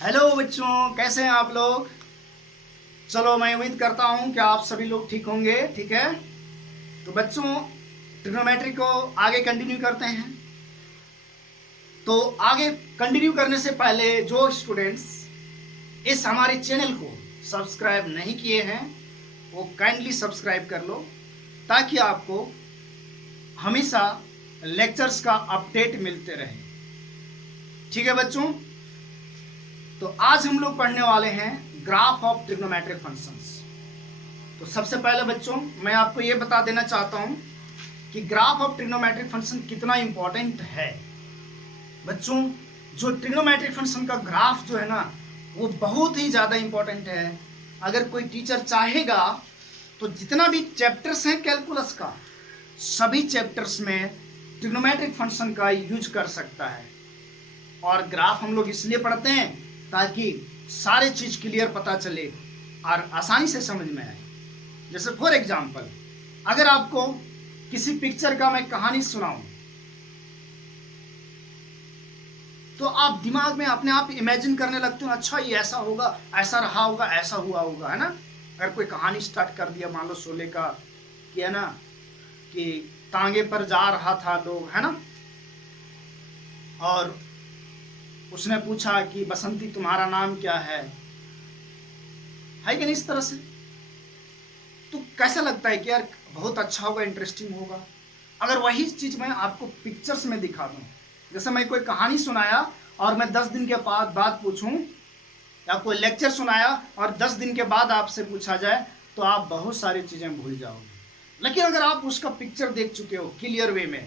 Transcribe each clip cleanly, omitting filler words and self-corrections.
Hello बच्चों, कैसे हैं आप लोग। चलो, मैं उम्मीद करता हूं कि आप सभी लोग ठीक होंगे। ठीक है, तो बच्चों ट्रिग्नोमेट्री को आगे कंटिन्यू करते हैं। तो आगे कंटिन्यू करने से पहले जो स्टूडेंट्स इस हमारे चैनल को सब्सक्राइब नहीं किए हैं वो काइंडली सब्सक्राइब कर लो, ताकि आपको हमेशा लेक्चर्स का अपडेट मिलते रहे। ठीक है बच्चों, तो आज हम लोग पढ़ने वाले हैं ग्राफ ऑफ ट्रिग्नोमेट्रिक फंक्शंस। तो सबसे पहले बच्चों मैं आपको ये बता देना चाहता हूं कि ग्राफ ऑफ ट्रिग्नोमेट्रिक फंक्शन कितना इंपॉर्टेंट है। बच्चों, जो ट्रिग्नोमेट्रिक फंक्शन का ग्राफ जो है ना, वो बहुत ही ज़्यादा इंपॉर्टेंट है। अगर कोई टीचर चाहेगा तो जितना भी चैप्टर्स हैं कैलकुलस का, सभी चैप्टर्स में ट्रिग्नोमेट्रिक फंक्शन का यूज कर सकता है। और ग्राफ हम लोग इसलिए पढ़ते हैं ताकि सारे चीज क्लियर पता चले और आसानी से समझ में आए। जैसे फॉर एग्जांपल, अगर आपको किसी पिक्चर का मैं कहानी सुनाऊं तो आप दिमाग में अपने आप इमेजिन करने लगते हो, अच्छा ये ऐसा होगा, ऐसा रहा होगा, ऐसा हुआ होगा, है ना। अगर कोई कहानी स्टार्ट कर दिया, मान लो शोले का, कि है ना कि तांगे पर जा रहा था लोग, है ना, और उसने पूछा कि बसंती तुम्हारा नाम क्या है कि नहीं, इस तरह से। तो कैसा लगता है कि यार बहुत अच्छा होगा, इंटरेस्टिंग होगा। अगर वही चीज मैं आपको पिक्चर्स में दिखा दूं, जैसे मैं कोई कहानी सुनाया और मैं 10 दिन के बाद पूछूं, या कोई लेक्चर सुनाया और 10 दिन के बाद आपसे पूछा जाए, तो आप बहुत सारी चीजें भूल जाओगे। लेकिन अगर आप उसका पिक्चर देख चुके हो क्लियर वे में,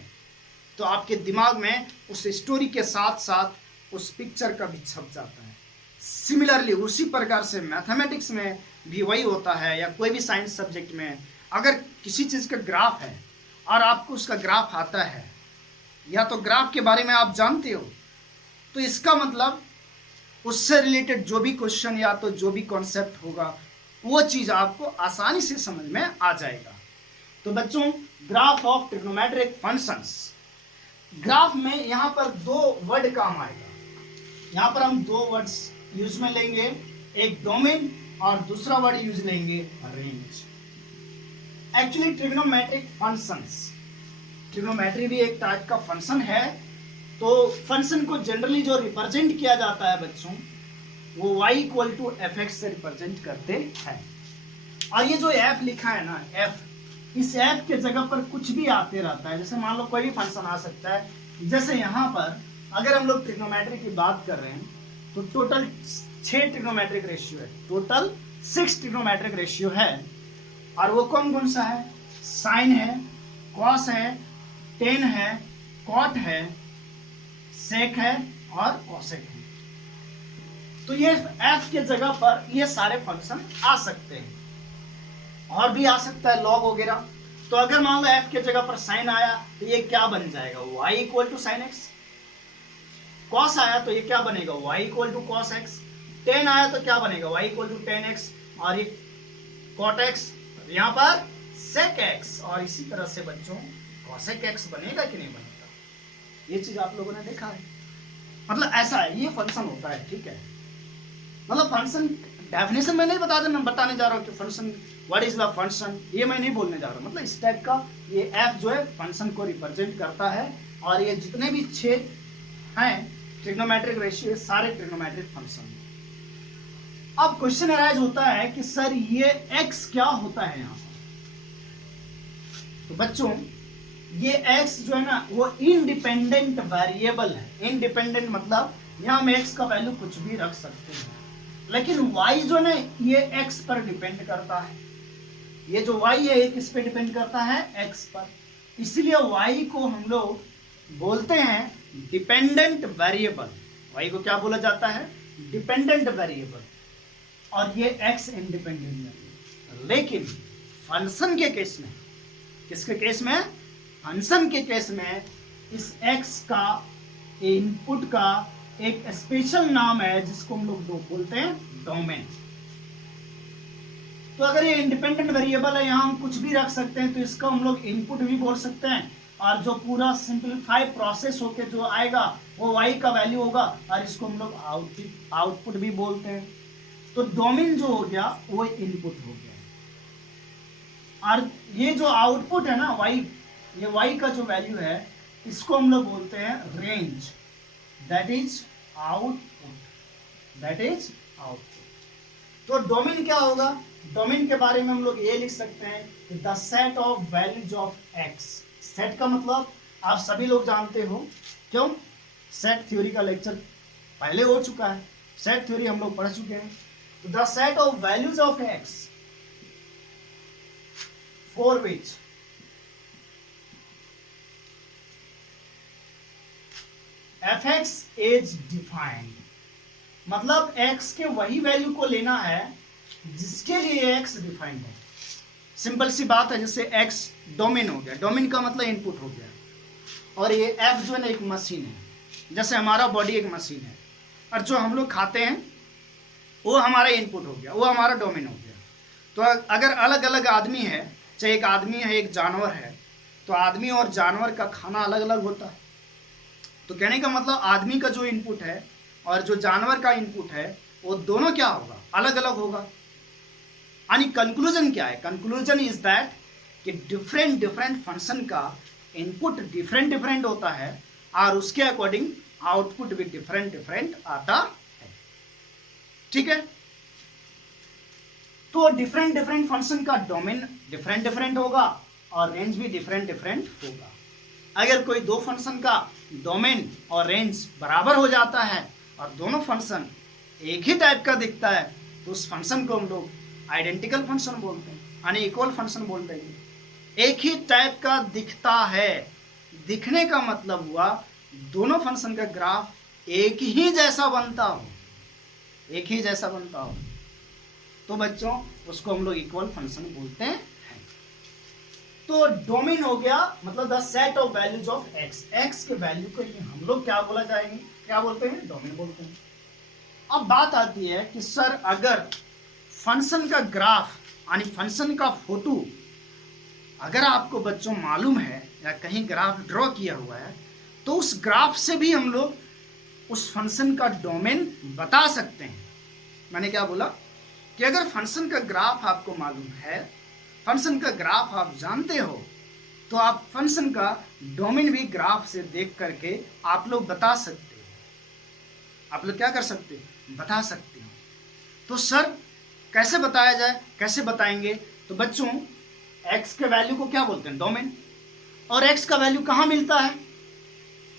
तो आपके दिमाग में उस स्टोरी के साथ साथ उस पिक्चर का भी छप जाता है। सिमिलरली उसी प्रकार से मैथमेटिक्स में भी वही होता है, या कोई भी साइंस सब्जेक्ट में अगर किसी चीज़ का ग्राफ है और आपको उसका ग्राफ आता है, या तो ग्राफ के बारे में आप जानते हो, तो इसका मतलब उससे रिलेटेड जो भी क्वेश्चन या तो जो भी कॉन्सेप्ट होगा, वो चीज़ आपको आसानी से समझ में आ जाएगा। तो बच्चों, graph of trigonometric functions, graph में यहाँ पर दो वर्ड काम आएगा। यहाँ पर हम दो वर्ड्स यूज में लेंगे, एक डोमेन और दूसरा वर्ड यूज लेंगे range. Actually trigonometric functions, trigonometry भी एक टाइप का फंक्शन है। तो फंक्शन को जनरली जो रिप्रेजेंट किया जाता है बच्चों, वो y equal to f x से रिप्रेजेंट करते हैं। और ये जो f लिखा है ना, f, इस f के जगह पर कुछ भी आते रहता है। जैसे मान लो कोई भी फंक्शन आ सकता है। जैसे यहाँ पर अगर हम लोग ट्रिग्नोमेट्री की बात कर रहे हैं, तो टोटल 6 ट्रिग्नोमेट्रिक रेशियो है, टोटल 6 ट्रिग्नोमेट्रिक रेशियो है। और वो कौन कौन सा है? साइन है, कॉस है, टेन है, कॉट है, सेक है और कॉसेक है। तो ये f के जगह पर ये सारे फंक्शन आ सकते हैं, और भी आ सकता है लॉग वगैरह। तो अगर मान लो f के जगह पर साइन आया तो ये क्या बन जाएगा? y equal to sine x. Cos आया तो ये क्या बनेगा? y equal to cos x. Tan आया तो क्या बनेगा? y equal to tan x. और ये कॉट एक्स, यहाँ पर सेक एक्स। और इसी तरह से बच्चों कॉसेक एक्स बनेगा कि नहीं बनेगा? ये चीज आप लोगों ने देखा है। मतलब ऐसा है, ये फंक्शन होता है। ठीक है, मतलब फंक्शन डेफिनेशन में नहीं बताने जा रहा हूँ कि function what is the function, ये मैं नहीं बोलने जा रहा हूँ। मतलब इस टाइप का ये एफ जो है फंक्शन को रिप्रेजेंट करता है। और ये जितने भी 6 हैं ट्रिग्नोमेट्रिक रेशियो, सारे ट्रिग्नोमेट्रिक फंक्शन। अब क्वेश्चन अराइज होता है कि सर ये x क्या होता है यहाँ पर? तो बच्चों ये x जो है ना, वो इंडिपेंडेंट वेरिएबल है। इंडिपेंडेंट मतलब यहाँ हम x का वैल्यू कुछ भी रख सकते हैं, लेकिन y जो है ये x पर डिपेंड करता है। ये जो y है ये किस पे डिपेंड करता है? x पर। इसलिए y को हम लोग बोलते हैं डिपेंडेंट वेरिएबल। y को क्या बोला जाता है? Dependent variable. और ये x इंडिपेंडेंट वेरिएबल। लेकिन फंक्शन के केस में, किसके केस में? फंक्शन के केस में इस x का इनपुट का एक स्पेशल नाम है जिसको हम लोग बोलते हैं डोमेन। तो अगर ये इंडिपेंडेंट वेरिएबल है, यहाँ हम कुछ भी रख सकते हैं, तो इसका हम लोग इनपुट भी बोल सकते हैं और जो पूरा सिंपलीफाई प्रोसेस होके जो आएगा वो y का वैल्यू होगा, और इसको हम लोग आउटपुट भी बोलते हैं। तो डोमेन जो हो गया वो इनपुट हो गया, और ये जो आउटपुट है ना y, ये y का जो वैल्यू है इसको हम लोग बोलते हैं range, that is output, that is output. तो डोमेन क्या होगा? डोमेन के बारे में हम लोग ये लिख सकते हैं कि the set of values of x। Set का मतलब आप सभी लोग जानते हो, क्यों? सेट थ्योरी का लेक्चर पहले हो चुका है, सेट थ्योरी हम लोग पढ़ चुके हैं। तो the set of values of x for which fx is defined, मतलब x के वही वैल्यू को लेना है जिसके लिए x डिफाइंड है। सिंपल सी बात है, जैसे x डोमेन हो गया, डोमेन का मतलब इनपुट हो गया, और ये f जो है ना एक मशीन है, जैसे हमारा बॉडी एक मशीन है, और जो हम लोग खाते हैं वो हमारा इनपुट हो गया, वो हमारा डोमेन हो गया। तो अगर अलग अलग आदमी है, चाहे एक आदमी है एक जानवर है, तो आदमी और जानवर का खाना अलग अलग होता है। तो कहने का मतलब आदमी का जो इनपुट है और जो जानवर का इनपुट है वो दोनों क्या होगा? अलग अलग होगा। यानी कंक्लूजन क्या है? कंक्लूजन इज दैट कि डिफरेंट डिफरेंट फंक्शन का इनपुट डिफरेंट डिफरेंट होता है, और उसके अकॉर्डिंग आउटपुट भी डिफरेंट डिफरेंट आता है। ठीक है? तो डिफरेंट डिफरेंट फंक्शन का डोमेन डिफरेंट डिफरेंट होगा और रेंज भी डिफरेंट डिफरेंट होगा। अगर कोई दो फंक्शन का डोमेन और रेंज बराबर हो जाता है और दोनों फंक्शन एक ही टाइप का दिखता है, तो उस फंक्शन को हम लोग आइडेंटिकल फंक्शन बोलते हैं, यानी इक्वल फंक्शन बोलते हैं। एक ही टाइप का दिखता है, दिखने का मतलब हुआ दोनों फंक्शन का ग्राफ एक ही जैसा बनता हो, एक ही जैसा बनता हो, तो बच्चों उसको हम लोग इक्वल फंक्शन बोलते हैं। तो डोमेन हो गया मतलब the set of values of x, x के वैल्यू को हम लोग क्या बोला जाएंगे, क्या बोलते हैं? डोमेन बोलते हैं। अब बात आती है कि सर अगर फंक्शन का ग्राफ यानी फंक्शन का फोटो अगर आपको बच्चों मालूम है या कहीं ग्राफ ड्रॉ किया हुआ है, तो उस ग्राफ से भी हम लोग उस फंक्शन का डोमेन बता सकते हैं। मैंने क्या बोला कि अगर फंक्शन का ग्राफ आपको मालूम है, फंक्शन का ग्राफ आप जानते हो, तो आप फंक्शन का डोमेन भी ग्राफ से देख करके आप लोग बता सकते हो। आप लोग क्या कर सकते हो? बता सकते हो। तो सर कैसे बताया जाए, कैसे बताएंगे? तो बच्चों x के वैल्यू को क्या बोलते हैं? डोमेन। और x का वैल्यू कहाँ मिलता है?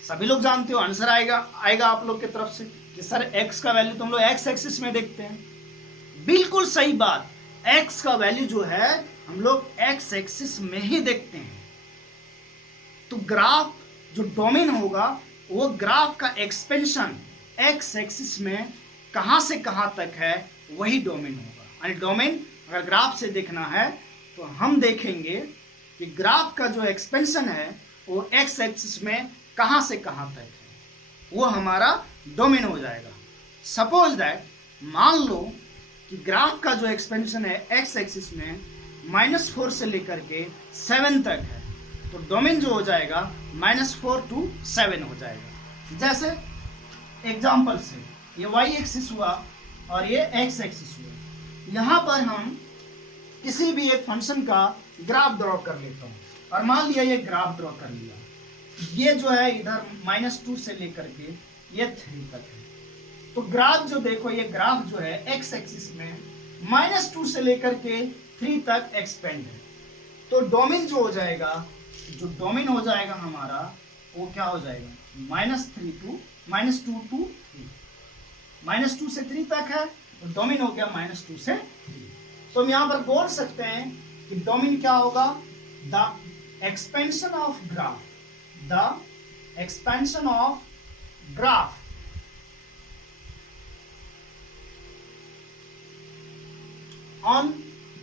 सभी लोग जानते हो, आंसर आएगा आप लोग की तरफ से कि सर x का वैल्यू तो हम लोग x एक्सिस में देखते हैं। बिल्कुल सही बात, x का वैल्यू जो है हम लोग x एक्सिस में ही देखते हैं। तो ग्राफ जो डोमेन होगा वो ग्राफ का एक्सपेंशन x एक्सिस में कहां से कहां तक है वही डोमेन होगा। यानी डोमेन अगर ग्राफ से देखना है तो हम देखेंगे कि ग्राफ का जो एक्सपेंशन है वो x एक्सिस में कहां से कहां तक है, वो हमारा डोमेन हो जाएगा। सपोज दैट मान लो कि ग्राफ का जो एक्सपेंशन है x एक्सिस में -4 से लेकर के 7 तक है, तो डोमेन जो हो जाएगा -4 to 7 हो जाएगा। जैसे एग्जांपल से ये y एक्सिस हुआ और ये x एक्सिस हुआ, यहाँ पर हम किसी भी एक फंक्शन का ग्राफ ड्रॉ कर लेता हूँ, और मान लिया ये ग्राफ ड्रॉ कर लिया, ये जो है इधर -2 से लेकर के ये 3 तक है। तो ग्राफ जो देखो, ये ग्राफ जो है x एक्सिस में -2 से लेकर के 3 तक एक्सपेंड है। तो डोमेन जो हो जाएगा, जो डोमेन हो जाएगा हमारा, वो क्या हो जाएगा? -2 to 3, -2 से 3 तक है, तो डोमेन हो गया -2 से 3। तो हम यहाँ पर बोल सकते हैं कि डोमेन क्या होगा? The expansion of graph, the expansion of graph on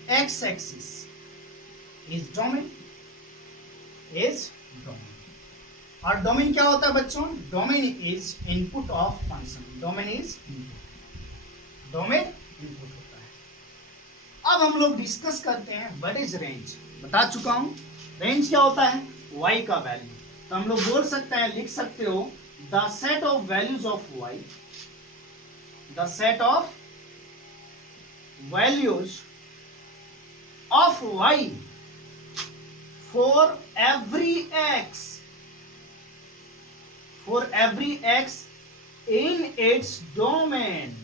x axis is domain, is domain। और डोमेन क्या होता है बच्चों? Domain is input of function, domain is input, domain input होता है। अब हम लोग डिस्कस करते हैं व्हाट इज रेंज। बता चुका हूं रेंज क्या होता है। y का वैल्यू। तो हम लोग बोल सकते हैं, लिख सकते हो the set of values of y, the set of values of y for every x in its domain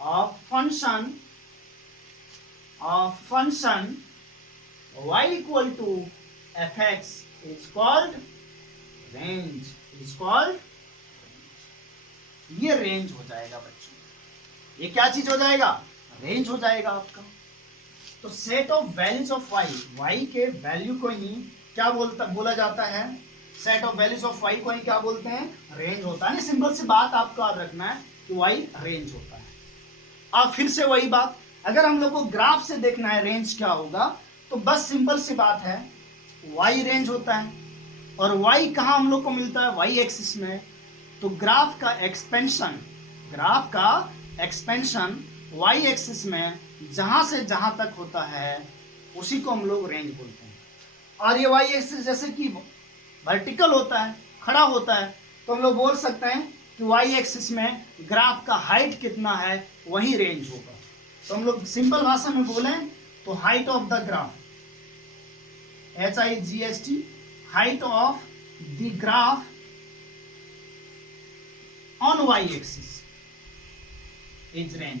of function y equal to fx is called range, ये रेंज हो जाएगा बच्चों। ये क्या चीज हो जाएगा? रेंज हो जाएगा आपका। तो set of values of y के वैल्यू को ही क्या बोला जाता है? Set of values of y को ही क्या बोलते हैं? रेंज होता है। सिंपल सी बात आपको याद रखना है कि y रेंज होता है। अब फिर से वही बात, अगर हम लोग को ग्राफ से देखना है रेंज क्या होगा, तो बस सिंपल सी बात है, y रेंज होता है। और y कहाँ हम लोग को मिलता है? y एक्सिस में। तो ग्राफ का एक्सपेंशन y एक्सिस में जहां से जहां तक होता है उसी को हम लोग रेंज बोलते हैं। और ये y एक्सिस जैसे कि वर्टिकल होता है, खड़ा होता है, तो हम लोग बोल सकते हैं कि y एक्सिस में ग्राफ का हाइट कितना है वही रेंज होगा। तो हम लोग सिंपल भाषा में बोलें तो height of the graph, HIGST, height of the graph on y axis is range.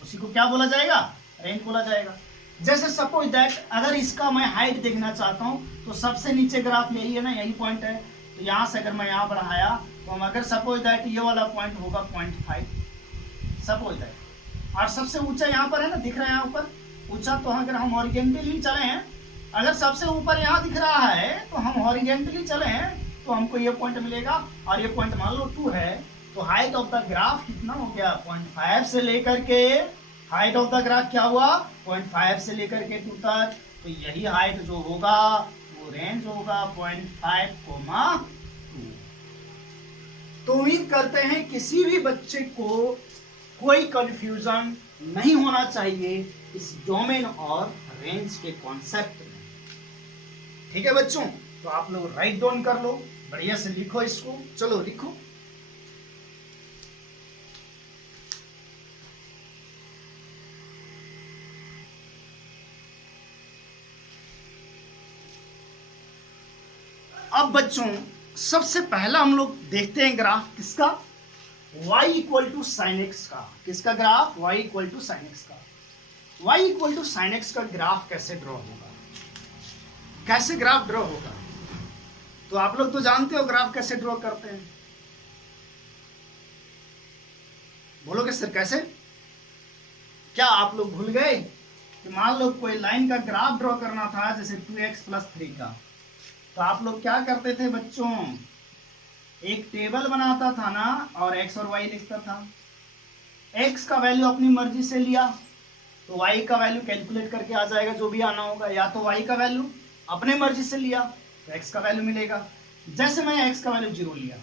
उसी को क्या बोला जाएगा? रेंज बोला जाएगा। जैसे सपोज दैट अगर इसका मैं हाइट देखना चाहता हूं तो सबसे नीचे ग्राफ यही है ना, यही पॉइंट है। तो यहां से अगर मैं यहां बढ़ाया तो हम अगर सपोज दैट ये वाला पॉइंट होगा 0.5 सपोज दैट, और सबसे ऊंचा यहाँ पर है ना, दिख रहा है यहाँ ऊपर ऊंचा। तो अगर हम हॉरिजेंटली चले हैं, अगर सबसे ऊपर यहाँ दिख रहा है तो हम हॉरिजेंटली चले हैं तो हमको ये पॉइंट मिलेगा। और ये पॉइंट मान लो 2 है, तो हाइट ऑफ द ग्राफ कितना हो गया? 0.5 से लेकर के, हाइट ऑफ द ग्राफ क्या हुआ? 0.5 से लेकर के 2 तक। तो यही हाइट जो होगा वो रेंज होगा 0.5, 2। तो उम्मीद करते हैं किसी भी बच्चे को कोई कंफ्यूजन नहीं होना चाहिए इस डोमेन और रेंज के कॉन्सेप्ट में। ठीक है बच्चों, तो आप लोग राइट डाउन कर लो, बढ़िया से लिखो इसको। चलो लिखो। अब बच्चों सबसे पहला हम लोग देखते हैं ग्राफ किसका? y equal to sine x का। किसका graph? y equal to sine x का। y equal to sine x का ग्राफ कैसे ड्रॉ होगा? कैसे ग्राफ ड्रॉ होगा? तो आप लोग तो जानते हो ग्राफ कैसे ड्रॉ करते हैं। बोलोगे सर कैसे? क्या आप लोग भूल गए कि मान लो कोई लाइन का ग्राफ ड्रॉ करना था, जैसे 2x + 3 का, तो आप लोग क्या करते थे बच्चों? एक टेबल बनाता था ना, और x और y लिखता था। x का वैल्यू अपनी मर्जी से लिया तो y का वैल्यू कैलकुलेट करके आ जाएगा, जो भी आना होगा। या तो y का वैल्यू अपने मर्जी से लिया तो x का वैल्यू मिलेगा। जैसे मैं x का वैल्यू 0 लिया,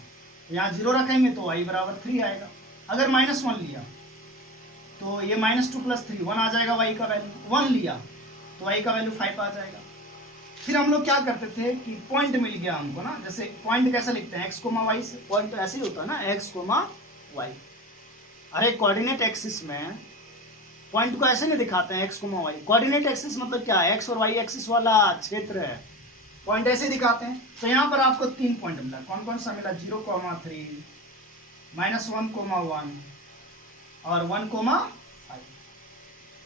यहाँ 0 रखेंगे तो y = 3 आएगा। अगर -1 लिया तो ये -2 + 3 1 आ जाएगा। y का वैल्यू 1 लिया तो y का वैल्यू 5 आ जाएगा। फिर हम लोग क्या करते थे कि पॉइंट मिल गया हमको ना, जैसे पॉइंट कैसे लिखते हैं? x, y से। पॉइंट तो ऐसे ही होता है ना, x, y। अरे कोऑर्डिनेट एक्सिस में पॉइंट को ऐसे नहीं दिखाते हैं x, y। कोऑर्डिनेट एक्सिस मतलब क्या है? x और y एक्सिस वाला क्षेत्र है, पॉइंट ऐसे दिखाते हैं। तो यहाँ पर आपको 3 पॉइंट मिला। कौन कौन सा मिला? 0, 3, -1, 1 और 1, 5।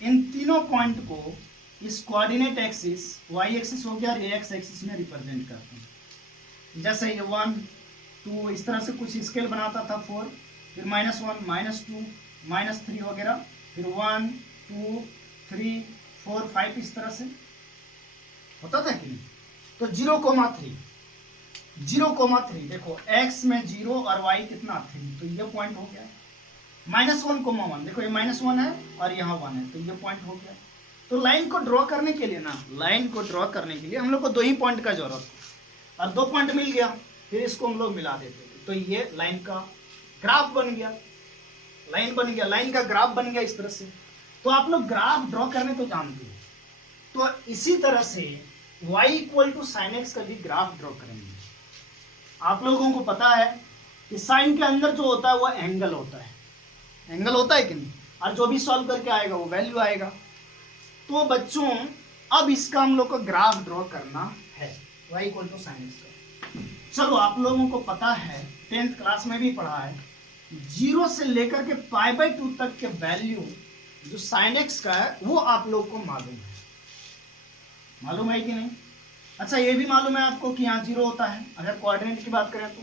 इन तीनों पॉइंट को इस कोऑर्डिनेट एक्सिस, y एक्सिस हो गया, x एक्सिस में रिप्रेजेंट करते हैं। जैसे ये 1, 2 इस तरह से कुछ स्केल बनाता था 4, फिर -1, -2, -3 वगैरह, फिर 1, 2, 3, 4, 5 इस तरह से होता था कि नहीं? तो 0,3 देखो x में 0 और y कितना 3, तो ये पॉइंट हो गया। -1,1 देखो ये -1 है और यहाँ 1 है, तो ये पॉइंट हो गया। तो लाइन को ड्रॉ करने के लिए ना, लाइन को ड्रॉ करने के लिए हम लोग को 2 ही पॉइंट का जरूरत है, और 2 पॉइंट मिल गया, फिर इसको हम लोग मिला देते थे, तो ये लाइन का ग्राफ बन गया, लाइन बन गया, लाइन का ग्राफ बन गया इस तरह से। तो आप लोग ग्राफ ड्रॉ करने तो जानते हो, तो इसी तरह से y equal to sine x का भी ग्राफ ड्रॉ करेंगे। आप लोगों को पता है कि साइन के अंदर जो होता है वो एंगल होता है, एंगल होता है कि नहीं, और जो भी सॉल्व करके आएगा वो वैल्यू आएगा। तो बच्चों अब इसका हम लोग को ग्राफ ड्रॉ करना है, y equal to sine x का। चलो आप लोगों को पता है 10th क्लास में भी पढ़ा है, 0 से लेकर के π/2 तक के वैल्यू जो साइन एक्स का है वो आप लोग को मालूम है कि नहीं? अच्छा ये भी मालूम है आपको कि यहाँ 0 होता है। अगर क्वाड्रेंट की बात करें तो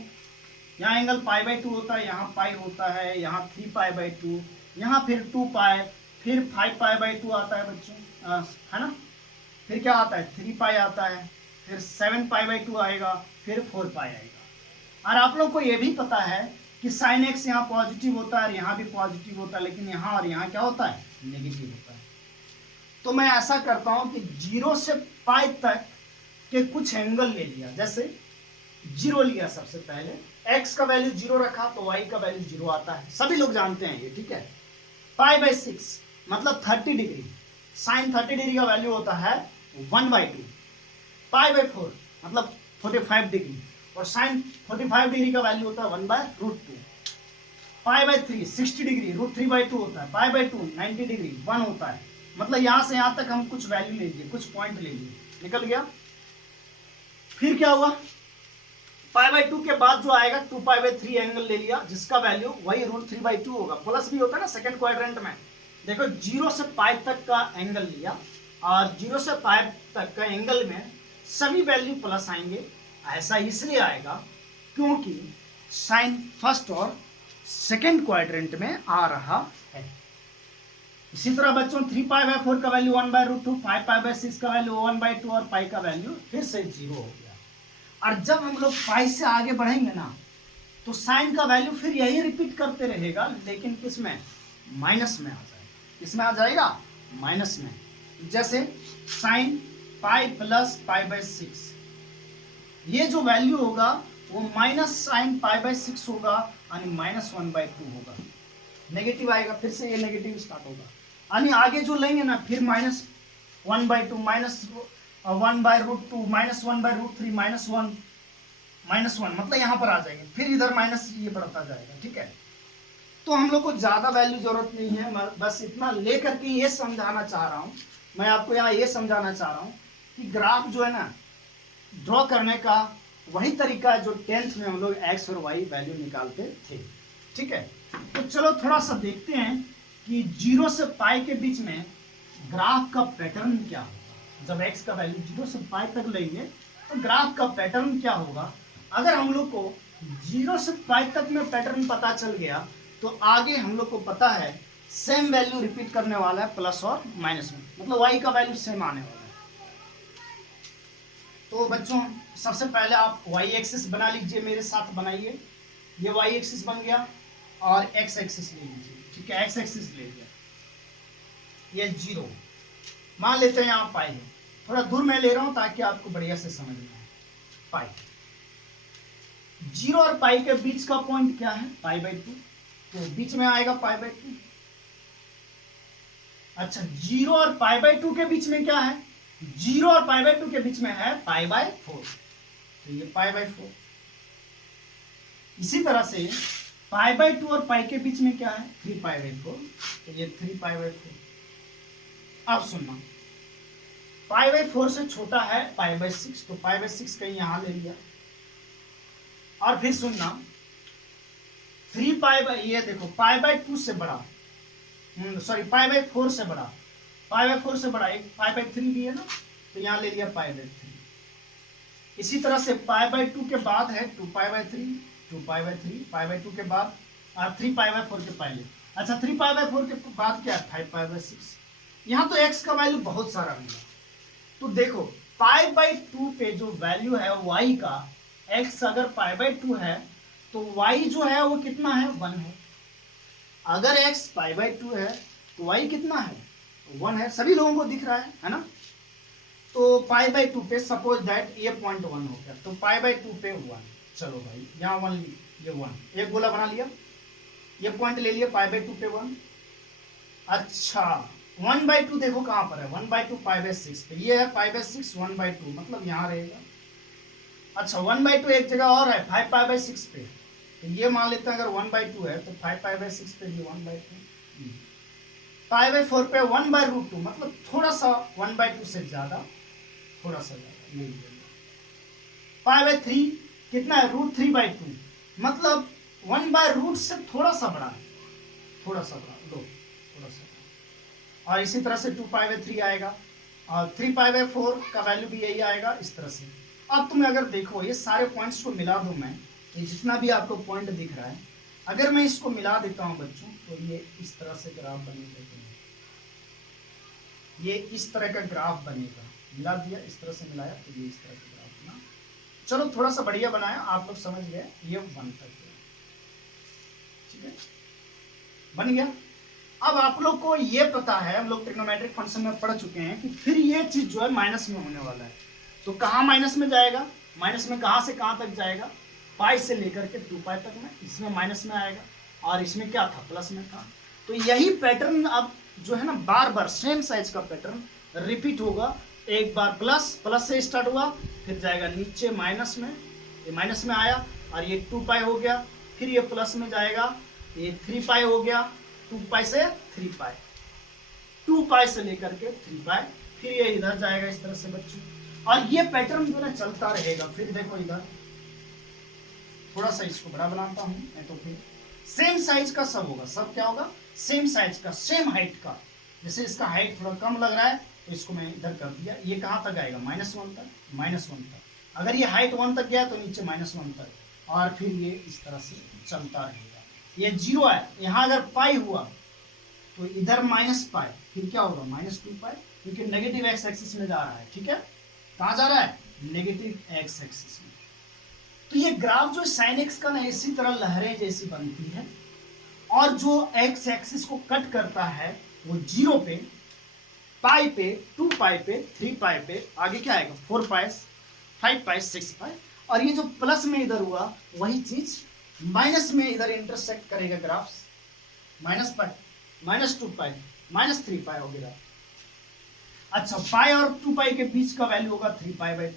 यहाँ एंगल π/2 होता है, यहाँ पाई होता है, यहाँ 3π/2, यहाँ फिर 2π, फिर 5π/2 आता है बच्चों, है ना, फिर क्या आता है 3π आता है, फिर 7π/2 आएगा, फिर 4π आएगा। और आप लोग को ये भी पता है कि साइन एक्स यहाँ पॉजिटिव होता है और यहाँ भी पॉजिटिव होता है, लेकिन यहाँ और यहाँ क्या होता है नेगेटिव होता है। तो मैं ऐसा करता हूँ कि 0 से π तक के कुछ एंगल ले लिया, जैसे 0 लिया सबसे पहले, x का वैल्यू 0 रखा तो y का वैल्यू 0 आता है, सभी लोग जानते हैं ये, ठीक है। π/6 मतलब 30 डिग्री, साइन 30 डिग्री का वैल्यू होता है 1/2। π/4 मतलब 45 डिग्री, और साइन 45 डिग्री का वैल्यू होता है 1/√2। π/3 60 डिग्री, √3/2 होता है। π/2 90 डिग्री 1 होता है। मतलब यहां से यहां तक हम कुछ वैल्यू ले लिए, कुछ पॉइंट ले लिए, निकल गया। फिर क्या हुआ, π/2 के बाद जो आएगा 2π/3 एंगल ले लिया, जिसका वैल्यू वही √3/2 होगा, प्लस भी होता है ना सेकंड क्वाड्रेंट में। देखो 0 से π तक का एंगल लिया, और 0 से π तक का एंगल में सभी वैल्यू प्लस आएंगे। ऐसा इसलिए आएगा क्योंकि साइन फर्स्ट और सेकंड क्वाड्रेंट में आ रहा है। इसी तरह बच्चों 3π/4 का वैल्यू 1/√2, 5π/6 का वैल्यू 1/2 और पाई का वैल्यू फिर से 0 हो गया। और जब हम लोग पाई से आगे बढ़ेंगे ना, तो साइन का वैल्यू फिर यही रिपीट करते रहेगा, लेकिन किसमें, माइनस में आ जाएगा। किसमें आ जाएगा, माइनस में। जैसे साइन पाई प्लस π/6, ये जो वैल्यू होगा वो माइनस साइन π/6 होगा, यानी -1/2 होगा, नेगेटिव आएगा, फिर से ये नेगेटिव स्टार्ट होगा। यानी आगे जो लेंगे ना, फिर -1/2, -1/√2, -1/√3, -1 मतलब यहाँ पर आ जाएंगे, फिर इधर माइनस ये बढ़ता जाएगा, ठीक है। तो हम लोग को ज्यादा वैल्यू जरूरत नहीं है, बस इतना लेकर के ये समझाना चाह रहा हूँ मैं आपको, यहाँ ये समझाना चाह रहा हूँ कि ग्राफ जो है ना ड्रॉ करने का वही तरीका है जो 10th में हम लोग एक्स और वाई वैल्यू निकालते थे, ठीक है। तो चलो थोड़ा सा देखते हैं कि 0 से π के बीच में ग्राफ का पैटर्न क्या होगा। जब x का वैल्यू 0 से π तक लेंगे तो ग्राफ का पैटर्न क्या होगा। अगर हम लोग को 0 से π तक में पैटर्न पता चल गया, तो आगे हम लोग को पता है सेम वैल्यू रिपीट करने वाला है, प्लस और माइनस में, मतलब y का वैल्यू सेम आने वाला है। तो बच्चों सबसे पहले आप y एक्सिस बना लीजिए, मेरे साथ बनाइए। ये y एक्सिस बन गया और x एक्सिस ले लीजिए, ठीक है। x एक्सिस ले लिया, ये 0 मान लेते हैं, यहाँ पाई है, थोड़ा दूर मैं ले रहा हूं ताकि आपको बढ़िया से समझ में आए। पाई 0 और पाई के बीच का पॉइंट क्या है, π/2, तो बीच में आएगा π/2। अच्छा 0 और π/2 के बीच में क्या है, 0 और π/2 के बीच में है π/4, तो ये π/4। इसी तरह से π/2 और पाई के बीच में क्या है, 3π/4, तो ये 3π/4। अब सुनना, π/4 से छोटा है π/6, तो π/6 कहीं यहां ले लिया। और फिर सुनना 3π, ये देखो π/2 से बड़ा, सॉरी π/4 से बड़ा, π/4 से बड़ा एक π/3 भी है ना, तो यहाँ ले लिया π/3। इसी तरह से π/2 के बाद है 2π/3, 2π/3, π/2 के बाद और 3π/4 के पहले। अच्छा 3π/4 के बाद क्या है, 5π/6। यहाँ तो x का वैल्यू बहुत सारा मिला। तो देखो π/2 पे जो वैल्यू है y का, x अगर π/2 है तो y जो है वो कितना है, 1 है। अगर x π/2 है तो y कितना है, 1 है। सभी लोगों को दिख रहा है ना। तो π/2 पे सपोज दैट ये पॉइंट 1 हो गया, तो π/2 पे 1, चलो भाई यहाँ 1, ये 1, एक गोला बना लिया, ये पॉइंट ले लिया π/2 पे 1। अच्छा 1/2 देखो कहाँ पर है, 1/2 π/6 पे, ये है π/6 1/2 मतलब यहाँ रहेगा। अच्छा 1/2 एक जगह और है 5 π/6 पे, तो ये मान लेते हैं अगर 1/2 है तो 5 π/6 पे भी 1/2, π/4 पे 1/√2 मतलब थोड़ा सा 1/2 से ज्यादा, थोड़ा सा ज्यादा, ये π/3 कितना है, √3/2 मतलब 1/√, से थोड़ा सा बड़ा है, थोड़ा सा बड़ा, लो थोड़ा सा बड़ा। और इसी तरह से 2π/3 आएगा, और 3π/4 का वैल्यू भी यही आएगा इस तरह से। अब तुम्हें अगर देखो ये सारे पॉइंट्स को मिला दूं मैं, ये जितना भी आपको पॉइंट दिख रहा है, अगर मैं इसको मिला देता हूं बच्चों तो ये इस तरह से ग्राफ बनेगा, ये इस तरह का ग्राफ बनेगा। मिला दिया, इस तरह से मिलाया तो ये इस तरह का ग्राफ बना। चलो थोड़ा सा बढ़िया बनाया, आप लोग समझ गए, ये बन तक गया, ठीक है, बन गया। अब आप लोग को ये पता है, हम लोग ट्रिग्नोमेट्रिक फंक्शन में पढ़ चुके हैं कि फिर ये चीज जो है माइनस में होने वाला है, तो कहाँ माइनस में जाएगा, माइनस में कहाँ से कहाँ तक जाएगा, पाई से लेकर के 2π तक में, इसमें माइनस में आएगा, और इसमें क्या था, प्लस में था। तो यही पैटर्न अब जो है ना बार बार सेम साइज का पैटर्न रिपीट होगा। एक बार प्लस से स्टार्ट हुआ, फिर जाएगा नीचे माइनस में, ये माइनस में आया और ये 2π हो गया, फिर ये प्लस में जाएगा, ये 3π हो गया, 2π से 3π, 2π से लेकर के 3π, फिर ये इधर जाएगा इस तरह से बच्चों, और ये पैटर्न जो है चलता रहेगा। फिर देखो इधर थोड़ा सा इसको बड़ा बनाता हूं मैं, तो फिर सेम साइज का सब होगा, सब क्या होगा, सेम साइज का, सेम हाइट का। जैसे इसका हाइट थोड़ा कम लग रहा है तो इसको मैं इधर कर दिया, ये कहाँ तक आएगा, -1 तक, -1 तक। अगर ये हाइट 1 तक गया तो नीचे -1 तक, और फिर ये इस तरह से चलता रहेगा। ये 0 है, यहाँ अगर पाई हुआ तो इधर -π, फिर क्या होगा, -2π, क्योंकि नेगेटिव एक्स एक्सिस में जा रहा है, ठीक है, कहाँ जा रहा है, नेगेटिव एक्स एक्सिस में। तो ये ग्राफ जो साइन एक्स का ना इसी तरह लहरें जैसी बनती है, और जो एक्स एक्सिस को कट करता है वो 0 पे, पाई पे, 2π पे, 3π पे, आगे क्या आएगा 4π, 5π, 6π, और ये जो प्लस में इधर हुआ वही चीज माइनस में इधर इंटरसेक्ट करेगा ग्राफ, -π, -2π, -3π वगैरह। अच्छा पाई और 2π के बीच का वैल्यू होगा 3π/2,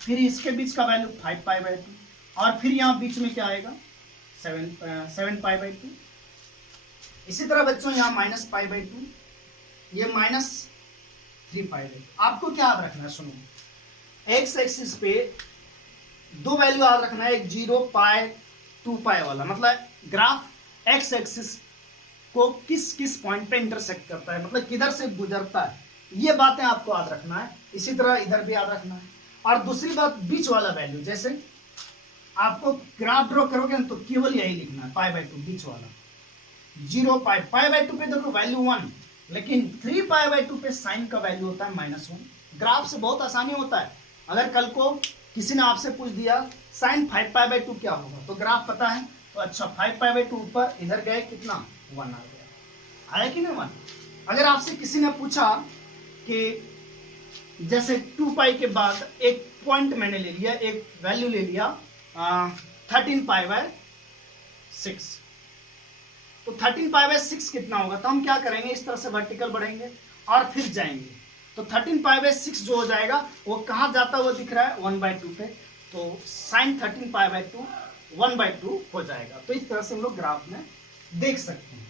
फिर इसके बीच का वैल्यू 5π/2, और फिर यहाँ बीच में क्या आएगा 7π/2। इसी तरह बच्चों यहाँ -π/2, ये -3π/2। आपको क्या याद रखना है, सुनो, एक्स एक्सिस पे दो वैल्यू याद रखना है, एक 0π 2π वाला, मतलब ग्राफ एक्स एक्सिस को किस किस पॉइंट पे इंटरसेक्ट करता है, मतलब किधर से गुजरता है, ये बातें आपको याद रखना है। इसी तरह इधर भी याद रखना है। और दूसरी बात बीच वाला वैल्यू, जैसे आपको ग्राफ ड्रॉ करोगे तो केवल यही लिखना है π/2 बीच वाला, 0π, π/2 पे देखो वैल्यू 1, लेकिन 3π/2 पे साइन का वैल्यू होता है -1। ग्राफ से बहुत आसानी होता है। अगर कल को किसी ने आपसे पूछ दिया साइन 5π/2 क्या होगा, तो ग्राफ पता है तो अच्छा 5π/2 ऊपर, इधर गए कितना 1 आ गया, आया कि नहीं 1। अगर आपसे किसी ने पूछा कि जैसे 2π के बाद एक पॉइंट मैंने ले लिया, एक वैल्यू ले लिया 13π/6, तो 13π/6 कितना होगा, तो हम क्या करेंगे, इस तरह से वर्टिकल बढ़ेंगे और फिर जाएंगे, तो 13π/6 जो हो जाएगा वो कहाँ जाता हुआ दिख रहा है 1/2 पे, तो साइन 13π/2 1/2 हो जाएगा। तो इस तरह से हम लोग ग्राफ में देख सकते हैं।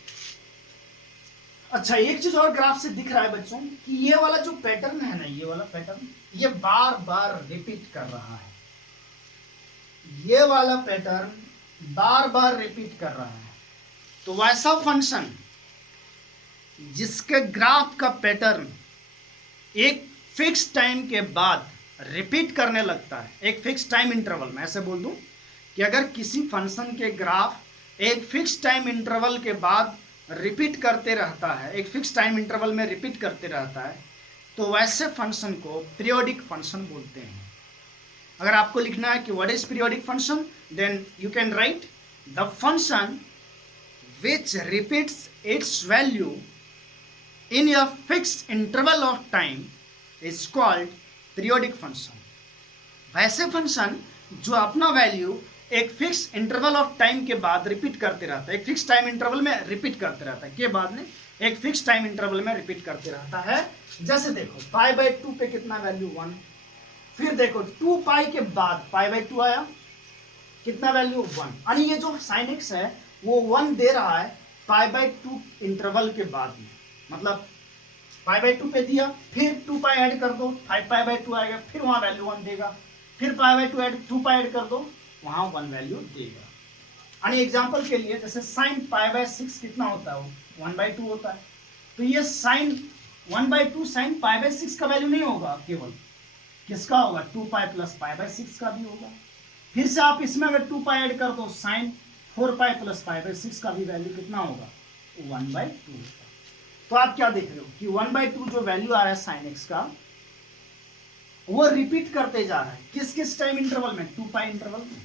अच्छा एक चीज और ग्राफ से दिख रहा है बच्चों कि ये वाला जो पैटर्न है ना, ये वाला पैटर्न ये बार बार रिपीट कर रहा है, ये वाला पैटर्न बार बार रिपीट कर रहा है। तो वैसा फंक्शन जिसके ग्राफ का पैटर्न एक फिक्स टाइम के बाद रिपीट करने लगता है, एक फिक्स टाइम इंटरवल में, ऐसे बोल दूं कि अगर किसी फंक्शन के ग्राफ एक फिक्स टाइम इंटरवल के बाद रिपीट करते रहता है, एक फिक्स टाइम इंटरवल में रिपीट करते रहता है, तो वैसे फंक्शन को पीरियोडिक फंक्शन बोलते हैं। अगर आपको लिखना है कि what is periodic function, then you can write the function which repeats its value in a fixed interval of time is called periodic function। वैसे फंक्शन जो अपना वैल्यू एक फिक्स इंटरवल ऑफ टाइम के बाद रिपीट करते रहता है, एक फिक्स टाइम इंटरवल में रिपीट करते रहता है के बाद में, एक फिक्स टाइम इंटरवल में रिपीट करते रहता है। जैसे देखो पाई बाई 2 पे कितना वैल्यू 1, फिर देखो 2 पाई के बाद पाई बाई 2 आया, कितना वैल्यू 1, यानी ये जो साइन एक्स है वो 1 दे रहा है पाई बाई 2 इंटरवल के बाद में, मतलब पाई बाई 2 पे दिया, फिर 2 पाई ऐड कर दो 5 पाई बाई 2 आएगा, फिर वहां वैल्यू 1 देगा, फिर pi by 2 add 2 pi add कर दो वहां 1 वैल्यू देगा। यानी एग्जांपल के लिए जैसे साइन पाई बाई 6 कितना होता है, वो 1/2 होता है, तो ये साइन 1/2 साइन पाई बाई 6 का वैल्यू नहीं होगा, केवल किसका होगा 2 पाई प्लस पाई बाई 6 का भी होगा। फिर से आप इसमें अगर 2 पाई ऐड कर दो sine 4 pi plus pi by 6 का भी वैल्यू कितना होगा 1/2 होगा। तो आप क्या देख रहे हो कि 1/2 जो वैल्यू आ रहा है साइन एक्स का वो रिपीट करते जा रहा है, किस किस टाइम इंटरवल में, 2 पाई इंटरवल में,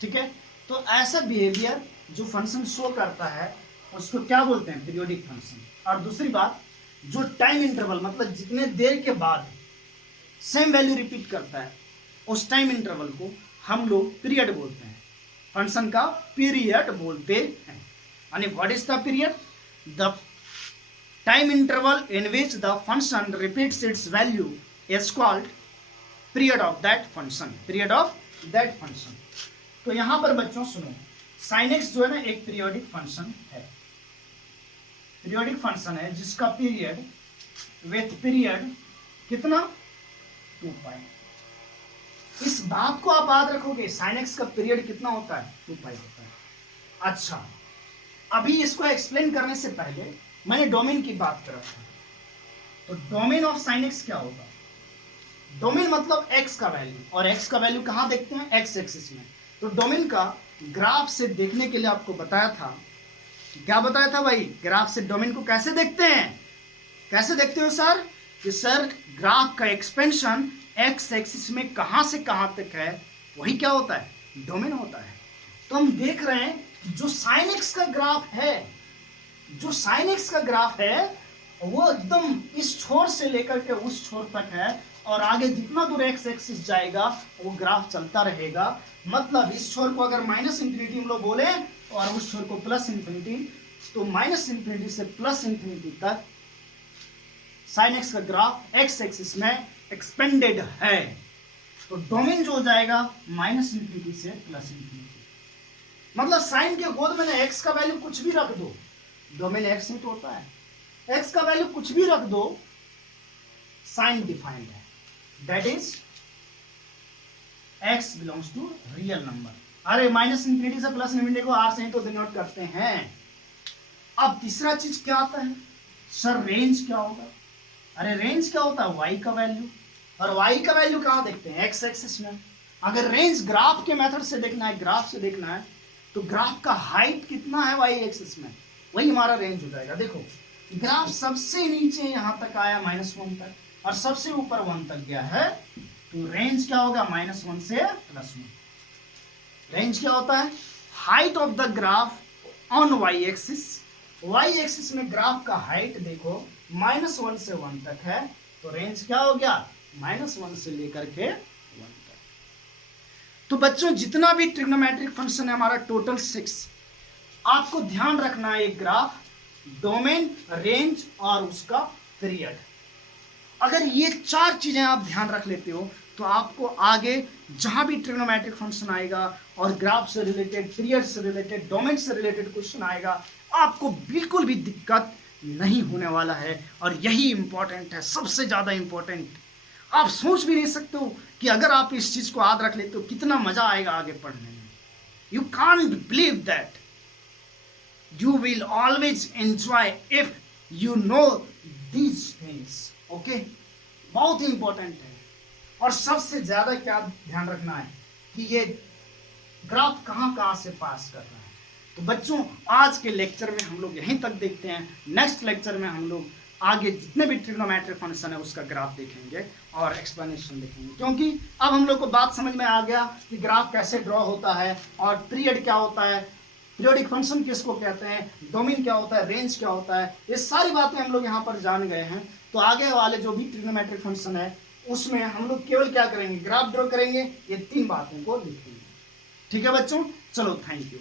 ठीक है। तो ऐसा बिहेवियर जो फंक्शन शो करता है उसको क्या बोलते हैं, पीरियोडिक फंक्शन। और दूसरी बात, जो टाइम इंटरवल मतलब जितने देर के बाद सेम वैल्यू रिपीट करता है उस टाइम इंटरवल को हम लोग पीरियड बोलते हैं, फंक्शन का पीरियड बोलते हैं। यानी what is the period, the time interval in which the function repeats it's value is called period of that function, period of that function. तो यहां पर बच्चों सुनो, साइन एक्स जो है ना एक पीरियोडिक फंक्शन है, पीरियोडिक फंक्शन है जिसका पीरियड विथ पीरियड कितना 2 पाई। इस बात को आप याद रखोगे, साइन एक्स का पीरियड कितना होता है 2 पाई होता है। अच्छा, अभी इसको एक्सप्लेन करने से पहले मैंने डोमेन की बात करा था, तो डोमेन ऑफ साइन एक्स क्या होगा, डोमेन मतलब एक्स का वैल्यू, और एक्स का वैल्यू कहां देखते हैं, एक्स एक्सिस में। तो डोमेन का ग्राफ से देखने के लिए आपको बताया था, क्या बताया था भाई, ग्राफ से डोमेन को कैसे देखते हैं, कैसे देखते हो सर, कि सर ग्राफ का एक्सपेंशन एक्स एक्सिस में कहां से कहां तक है वही क्या होता है, डोमेन होता है। तो हम देख रहे हैं जो साइन एक्स का ग्राफ है, जो साइन एक्स का ग्राफ है वो एकदम इस छोर से लेकर के उस छोर तक है, और आगे जितना दूर एक्स एक्सिस जाएगा वो ग्राफ चलता रहेगा। मतलब इस छोर को अगर माइनस इंफिनिटी हम लोग बोले और उस छोर को प्लस इंफिनिटी, तो माइनस इंफिनिटी से प्लस इंफिनिटी तक साइन एक्स का ग्राफ एक्स एक्सिस में एक्सपेंडेड है। तो डोमेन जो हो जाएगा माइनस इंफिनिटी से प्लस इंफिनिटी, मतलब साइन के गोद में एक्स का वैल्यू कुछ भी रख दो, डोमेन एक्स ही तो होता है, एक्स का वैल्यू कुछ भी रख दो, साइन डिफाइंड है, that is x belongs to real number. अरे माइनस इंफिनिटी से प्लस इंफिनिटी को r से ही तो डिनोट करते हैं। अब तीसरा चीज क्या आता है, सर रेंज क्या होगा, अरे रेंज क्या होता है, y का वैल्यू, और y का वैल्यू कहां देखते हैं, x एक्सिस में। अगर रेंज ग्राफ के मेथड से देखना है, ग्राफ से देखना है, तो ग्राफ का हाइट कितना है y एक्सिस में, वही हमारा रेंज हो जाएगा। देखो ग्राफ सबसे नीचे यहां तक आया -1 तक, और सबसे ऊपर 1 तक गया है, तो रेंज क्या होगा -1 से +1। रेंज क्या होता है, height of the graph on y axis, y axis में ग्राफ का हाइट देखो -1 से 1 तक है, तो रेंज क्या हो गया -1 से लेकर के 1 तक। तो बच्चों जितना भी ट्रिग्नोमेट्रिक फंक्शन है हमारा टोटल 6, आपको ध्यान रखना है एक ग्राफ, डोमेन, रेंज और उसका पीरियड। अगर ये 4 चीजें आप ध्यान रख लेते हो तो आपको आगे जहां भी ट्रिग्नोमेट्रिक फंक्शन आएगा और ग्राफ से रिलेटेड, पीरियड से रिलेटेड, डोमेन से रिलेटेड क्वेश्चन आएगा, आपको बिल्कुल भी दिक्कत नहीं होने वाला है। और यही इंपॉर्टेंट है, सबसे ज्यादा इंपॉर्टेंट। आप सोच भी नहीं सकते हो कि अगर आप इस चीज को याद रख लेते हो कितना मजा आएगा आगे पढ़ने में। You can't believe that you will always enjoy if you know these things, okay? बहुत इंपॉर्टेंट है। और सबसे ज्यादा क्या ध्यान रखना है कि ये ग्राफ कहां से पास कर रहा है। तो बच्चों आज के लेक्चर में हम लोग यहीं तक देखते हैं, नेक्स्ट लेक्चर में हम लोग आगे जितने भी ट्रिग्नोमेट्रिक फंक्शन है उसका ग्राफ देखेंगे और एक्सप्लेनेशन देखेंगे, क्योंकि अब हम लोग को बात समझ में आ गया कि ग्राफ कैसे ड्रॉ होता है और पीरियड क्या होता है, पीरियोडिक फंक्शन किसको कहते हैं, डोमेन क्या होता है, रेंज क्या होता है, ये सारी बातें हम लोग यहाँ पर जान गए हैं। तो आगे वाले जो भी ट्रिग्नोमेट्रिक फंक्शन है उसमें हम लोग केवल क्या करेंगे, ग्राफ ड्रॉ करेंगे, ये 3 बातों को लिखेंगे। ठीक है बच्चों, चलो थैंक यू।